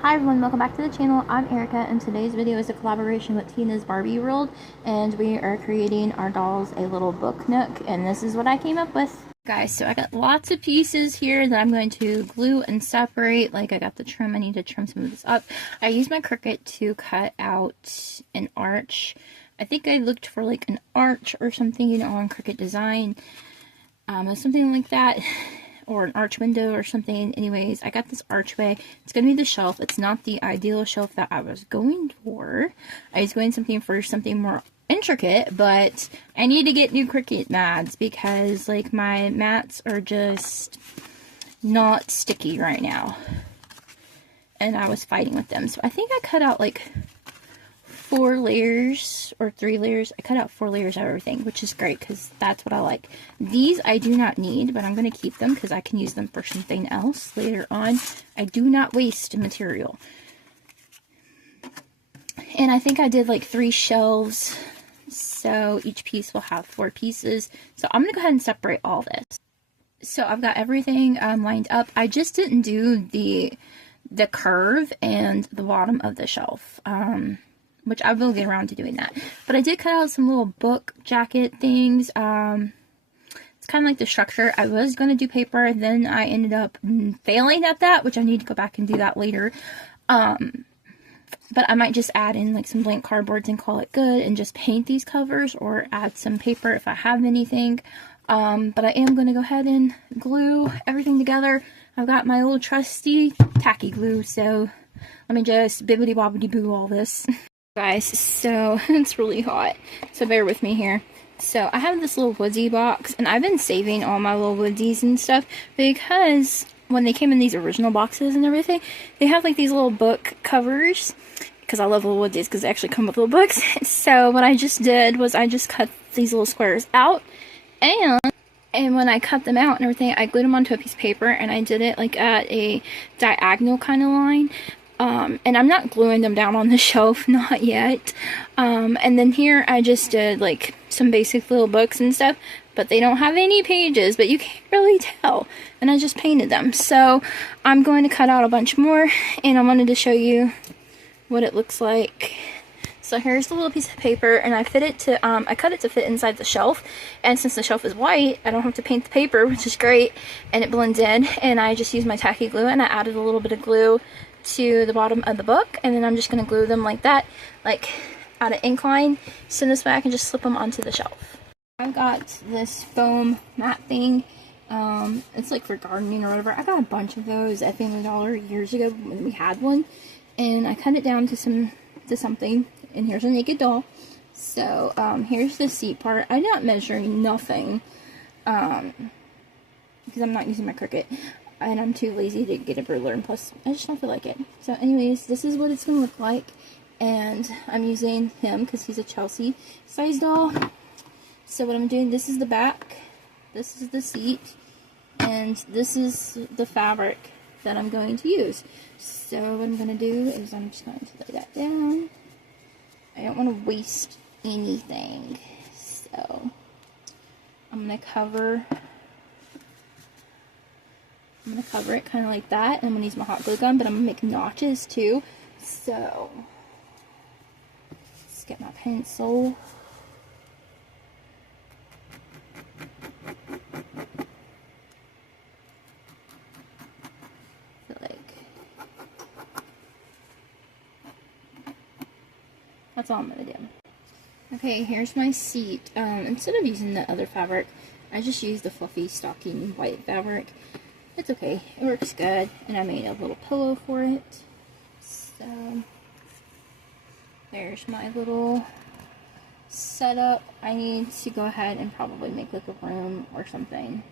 Hi everyone, welcome back to the channel. I'm Erica and today's video is a collaboration with Tina's Barbie World, and we are creating our dolls a little book nook, and this is what I came up with. Guys, so I got lots of pieces here that I'm going to glue and separate. Like I got the trim, I need to trim some of this up. I used my Cricut to cut out an arch. I think I looked for like an arch or something, you know, on Cricut Design. Or something like that. Or an arch window or something. Anyways, I got this archway. It's going to be the shelf. It's not the ideal shelf that I was going for. I was going for something more intricate, but I need to get new Cricut mats because like my mats are just not sticky right now. And I was fighting with them. So I think I cut out like 4 layers or 3 layers. I cut out 4 layers of everything, which is great because that's what I like. These I do not need, but I'm going to keep them because I can use them for something else later on. I do not waste material. And I think I did like 3 shelves, so each piece will have 4 pieces. So I'm going to go ahead and separate all this. So I've got everything lined up. I just didn't do the curve and the bottom of the shelf. Which I will get around to doing that. But I did cut out some little book jacket things. It's kind of like the structure. I was going to do paper, then I ended up failing at that, which I need to go back and do that later. But I might just add in like some blank cardboards and call it good and just paint these covers or add some paper if I have anything. But I am going to go ahead and glue everything together. I've got my old trusty tacky glue, so let me just bibbidi bobbidi boo all this. Guys, so it's really hot, so bear with me here. So I have this little woodsy box, and I've been saving all my little woodsies and stuff because when they came in these original boxes and everything, they have like these little book covers because I love little woodsies because they actually come with little books. So what I just did was I just cut these little squares out, and when I cut them out and everything, I glued them onto a piece of paper, and I did it like at a diagonal kind of line. And I'm not gluing them down on the shelf, not yet. And then here I just did like some basic little books and stuff, but they don't have any pages, but you can't really tell. And I just painted them. So I'm going to cut out a bunch more, and I wanted to show you what it looks like. So here's the little piece of paper, and I fit it to, I cut it to fit inside the shelf, and since the shelf is white, I don't have to paint the paper, which is great, and it blends in, and I just used my tacky glue, and I added a little bit of glue to the bottom of the book, and then I'm just going to glue them like that, like at an incline, so this way I can just slip them onto the shelf. I've got this foam mat thing, it's like for gardening or whatever. I got a bunch of those at Family Dollar years ago when we had one, and I cut it down to something, and here's a naked doll. So here's the seat part. I'm not measuring nothing, because I'm not using my Cricut. And I'm too lazy to get a ruler, and plus I just don't feel like it. So anyways, this is what it's going to look like, and I'm using him because he's a Chelsea size doll. So what I'm doing, this is the back, this is the seat, and this is the fabric that I'm going to use. So what I'm going to do is I'm just going to lay that down. I don't want to waste anything, so I'm going to cover it kind of like that, and I'm going to use my hot glue gun, but I'm going to make notches too. So, let's get my pencil. That's all I'm going to do. Okay, here's my seat. Instead of using the other fabric, I just used the fluffy stocking white fabric. It's okay, it works good, and I made a little pillow for it. So there's my little setup. I need to go ahead and probably make like a room or something